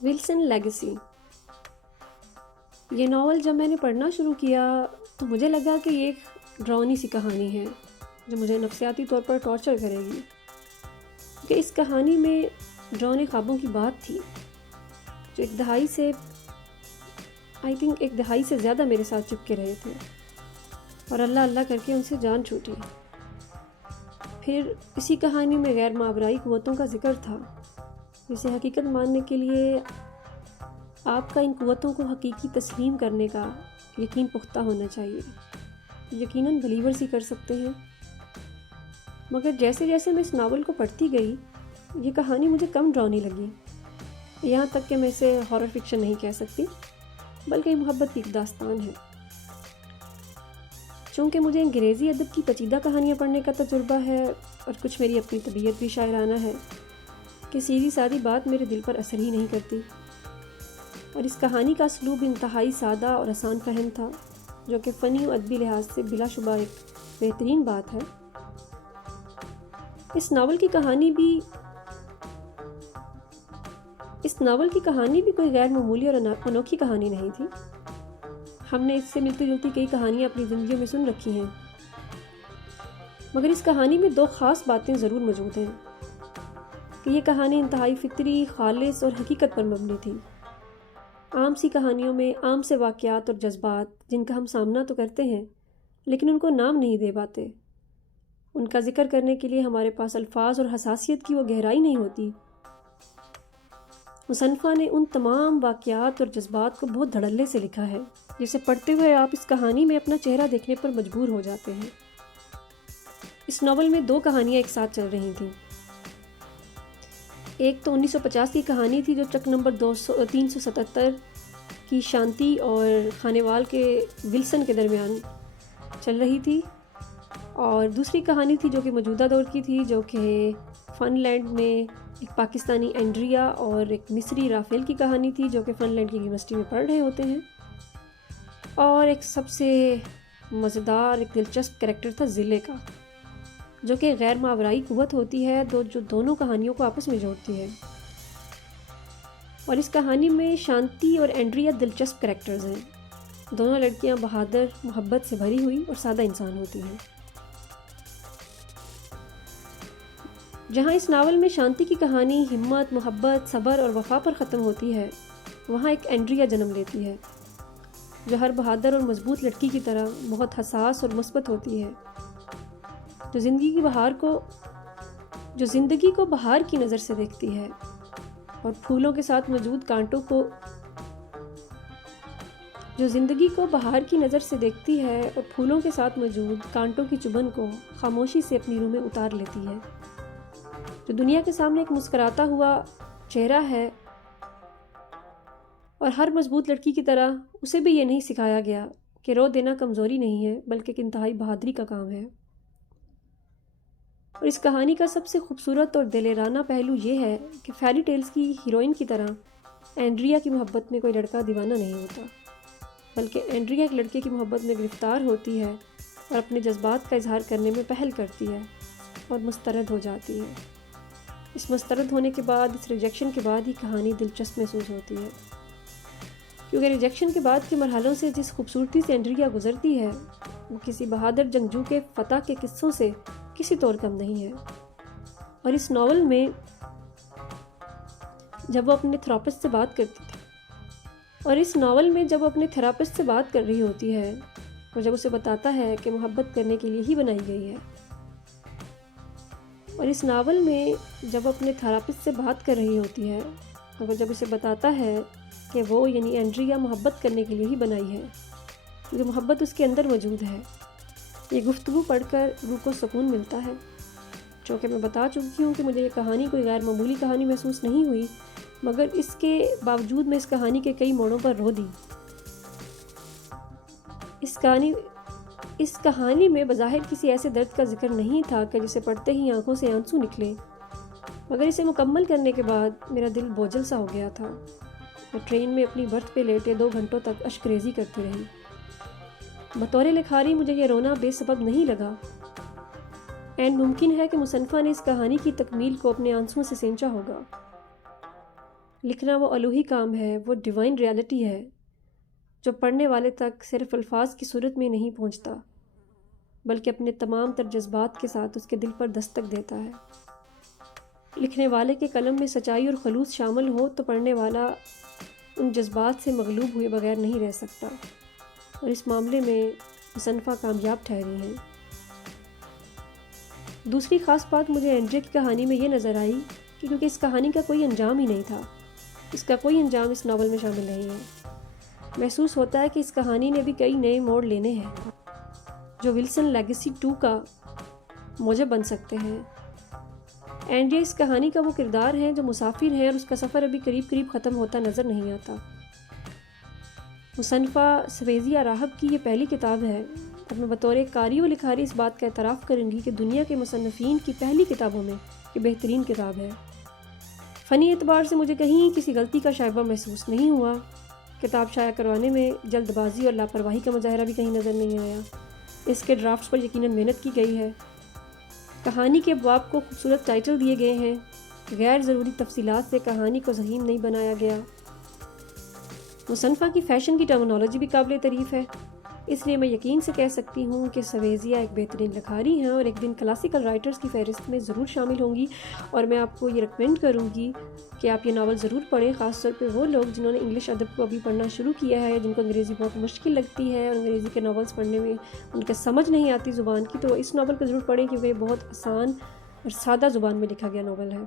Wilson legacy. یہ novel جب میں نے پڑھنا شروع کیا تو مجھے لگا کہ یہ ایک ڈراؤنی سی کہانی ہے جو مجھے نفسیاتی طور پر ٹارچر کرے گی، کہ اس کہانی میں ڈراؤنے خوابوں کی بات تھی جو ایک دہائی سے زیادہ میرے ساتھ چپکے رہے تھے، اور اللہ اللہ کر کے ان سے جان چھوٹی. پھر اسی کہانی میں غیر ماورائی قوتوں کا ذکر تھا، جسے حقیقت ماننے کے لیے آپ کا ان قوتوں کو حقیقی تسلیم کرنے کا یقین پختہ ہونا چاہیے. یقیناً بلیورز ہی کر سکتے ہیں. مگر جیسے جیسے میں اس ناول کو پڑھتی گئی یہ کہانی مجھے کم ڈراؤنی لگی، یہاں تک کہ میں اسے ہارر فکشن نہیں کہہ سکتی بلکہ یہ محبت کی ایک داستان ہے. چونکہ مجھے انگریزی ادب کی پیچیدہ کہانیاں پڑھنے کا تجربہ ہے اور کچھ میری اپنی طبیعت بھی شاعرانہ ہے کہ سیدھی سادی بات میرے دل پر اثر ہی نہیں کرتی. اور اس کہانی کا اسلوب انتہائی سادہ اور آسان فہم تھا، جو کہ فنی و ادبی لحاظ سے بلا شبہ ایک بہترین بات ہے. اس ناول کی کہانی بھی کوئی غیر معمولی اور انوکھی کہانی نہیں تھی. ہم نے اس سے ملتی جلتی کئی کہانیاں اپنی زندگیوں میں سن رکھی ہیں، مگر اس کہانی میں دو خاص باتیں ضرور موجود ہیں کہ یہ کہانی انتہائی فطری، خالص اور حقیقت پر مبنی تھی. عام سی کہانیوں میں عام سے واقعات اور جذبات جن کا ہم سامنا تو کرتے ہیں لیکن ان کو نام نہیں دے پاتے، ان کا ذکر کرنے کے لیے ہمارے پاس الفاظ اور حساسیت کی وہ گہرائی نہیں ہوتی. مصنفہ نے ان تمام واقعات اور جذبات کو بہت دھڑلے سے لکھا ہے جسے پڑھتے ہوئے آپ اس کہانی میں اپنا چہرہ دیکھنے پر مجبور ہو جاتے ہیں. اس ناول میں دو کہانیاں ایک ساتھ چل رہی تھیں. ایک تو 1950 کی کہانی تھی جو چک نمبر 377 کی شانتی اور خانیوال کے ولسن کے درمیان چل رہی تھی، اور دوسری کہانی تھی جو کہ موجودہ دور کی تھی، جو کہ فن لینڈ میں ایک پاکستانی اینڈریا اور ایک مصری رافیل کی کہانی تھی جو کہ فن لینڈ کی یونیورسٹی میں پڑھ رہے ہوتے ہیں. اور ایک سب سے مزیدار ایک دلچسپ کریکٹر تھا ضلع کا، جو کہ غیر ماورائی قوت ہوتی ہے جو دونوں کہانیوں کو آپس میں جوڑتی ہے. اور اس کہانی میں شانتی اور اینڈریا دلچسپ کریکٹرز ہیں. دونوں لڑکیاں بہادر، محبت سے بھری ہوئی اور سادہ انسان ہوتی ہیں. جہاں اس ناول میں شانتی کی کہانی ہمت، محبت، صبر اور وفا پر ختم ہوتی ہے، وہاں ایک اینڈریا جنم لیتی ہے جو ہر بہادر اور مضبوط لڑکی کی طرح بہت حساس اور مثبت ہوتی ہے، جو زندگی کو بہار کی نظر سے دیکھتی ہے اور پھولوں کے ساتھ موجود کانٹوں کو کی چبھن کو خاموشی سے اپنی روح میں اتار لیتی ہے، جو دنیا کے سامنے ایک مسکراتا ہوا چہرہ ہے. اور ہر مضبوط لڑکی کی طرح اسے بھی یہ نہیں سکھایا گیا کہ رو دینا کمزوری نہیں ہے بلکہ ایک انتہائی بہادری کا کام ہے. اور اس کہانی کا سب سے خوبصورت اور دلیرانہ پہلو یہ ہے کہ فیری ٹیلز کی ہیروئن کی طرح اینڈریا کی محبت میں کوئی لڑکا دیوانہ نہیں ہوتا، بلکہ اینڈریا ایک لڑکے کی محبت میں گرفتار ہوتی ہے اور اپنے جذبات کا اظہار کرنے میں پہل کرتی ہے اور مسترد ہو جاتی ہے. اس مسترد ہونے کے بعد، اس ریجیکشن کے بعد ہی کہانی دلچسپ محسوس ہوتی ہے، کیونکہ ریجیکشن کے بعد کے مرحلوں سے جس خوبصورتی سے اینڈریا گزرتی ہے وہ کسی بہادر جنگجو کے فتح کے قصوں سے کسی طور کم نہیں ہے. اور اس ناول میں جب وہ اپنے تھراپسٹ سے بات کر رہی ہوتی ہے اور جب اسے بتاتا ہے کہ محبت کرنے کے لیے ہی بنائی گئی ہے، اور اس ناول میں جب وہ اپنے تھراپسٹ سے بات کر رہی ہوتی ہے اور وہ جب اسے بتاتا ہے کہ وہ یعنی اینڈریا محبت کرنے کے لیے ہی بنائی ہے کیونکہ محبت اس کے اندر موجود ہے، یہ گفتگو پڑھ کر روح کو سکون ملتا ہے. چونکہ میں بتا چکی ہوں کہ مجھے یہ کہانی کوئی غیر معمولی کہانی محسوس نہیں ہوئی، مگر اس کے باوجود میں اس کہانی کے کئی موڑوں پر رو دی. اس کہانی میں بظاہر کسی ایسے درد کا ذکر نہیں تھا کہ جسے پڑھتے ہی آنکھوں سے آنسو نکلے، مگر اسے مکمل کرنے کے بعد میرا دل بوجھل سا ہو گیا تھا. میں ٹرین میں اپنی برتھ پہ لیٹے 2 گھنٹوں تک اشک ریزی کرتی رہی. بطور لکھاری مجھے یہ رونا بے سبب نہیں لگا، اینڈ ممکن ہے کہ مصنفہ نے اس کہانی کی تکمیل کو اپنے آنسوؤں سے سینچا ہوگا. لکھنا وہ الوہی کام ہے، وہ ڈیوائن ریالٹی ہے جو پڑھنے والے تک صرف الفاظ کی صورت میں نہیں پہنچتا بلکہ اپنے تمام تر جذبات کے ساتھ اس کے دل پر دستک دیتا ہے۔ لکھنے والے کے قلم میں سچائی اور خلوص شامل ہو تو پڑھنے والا ان جذبات سے مغلوب ہوئے بغیر نہیں رہ سکتا، اور اس معاملے میں مصنفہ کامیاب ٹھہری ہیں۔ دوسری خاص بات مجھے اینڈریا کی کہانی میں یہ نظر آئی کہ کیونکہ اس کہانی کا کوئی انجام ہی نہیں تھا، اس کا کوئی انجام اس ناول میں شامل نہیں ہے۔ محسوس ہوتا ہے کہ اس کہانی نے بھی کئی نئے موڑ لینے ہیں جو ولسن لیگیسی 2 کا موجب بن سکتے ہیں۔ اینڈریا اس کہانی کا وہ کردار ہے جو مسافر ہے اور اس کا سفر ابھی قریب ختم ہوتا نظر نہیں آتا۔ مصنفہ سویزیا راہب کی یہ پہلی کتاب ہے، اور میں بطور قاری و لکھاری اس بات کا اعتراف کروں گی کہ دنیا کے مصنفین کی پہلی کتابوں میں یہ بہترین کتاب ہے۔ فنی اعتبار سے مجھے کہیں کسی غلطی کا شائبہ محسوس نہیں ہوا۔ کتاب شائع کروانے میں جلد بازی اور لاپرواہی کا مظاہرہ بھی کہیں نظر نہیں آیا۔ اس کے ڈرافٹس پر یقیناً محنت کی گئی ہے۔ کہانی کے ابواب کو خوبصورت ٹائٹل دیے گئے ہیں، غیر ضروری تفصیلات سے کہانی کو ذہین نہیں بنایا گیا۔ مصنفہ کی فیشن کی ٹرمنالوجی بھی قابل تعریف ہے، اس لیے میں یقین سے کہہ سکتی ہوں کہ سویزیا ایک بہترین لکھاری ہیں اور ایک دن کلاسیکل رائٹرز کی فہرست میں ضرور شامل ہوں گی، اور میں آپ کو یہ ریکمینڈ کروں گی کہ آپ یہ ناول ضرور پڑھیں، خاص طور پہ وہ لوگ جنہوں نے انگلش ادب کو ابھی پڑھنا شروع کیا ہے، جن کو انگریزی بہت مشکل لگتی ہے اور انگریزی کے ناولز پڑھنے میں ان کے سمجھ نہیں آتی زبان کی، تو اس ناول کو ضرور پڑھیں کیونکہ یہ بہت آسان اور سادہ زبان میں لکھا گیا ناول ہے۔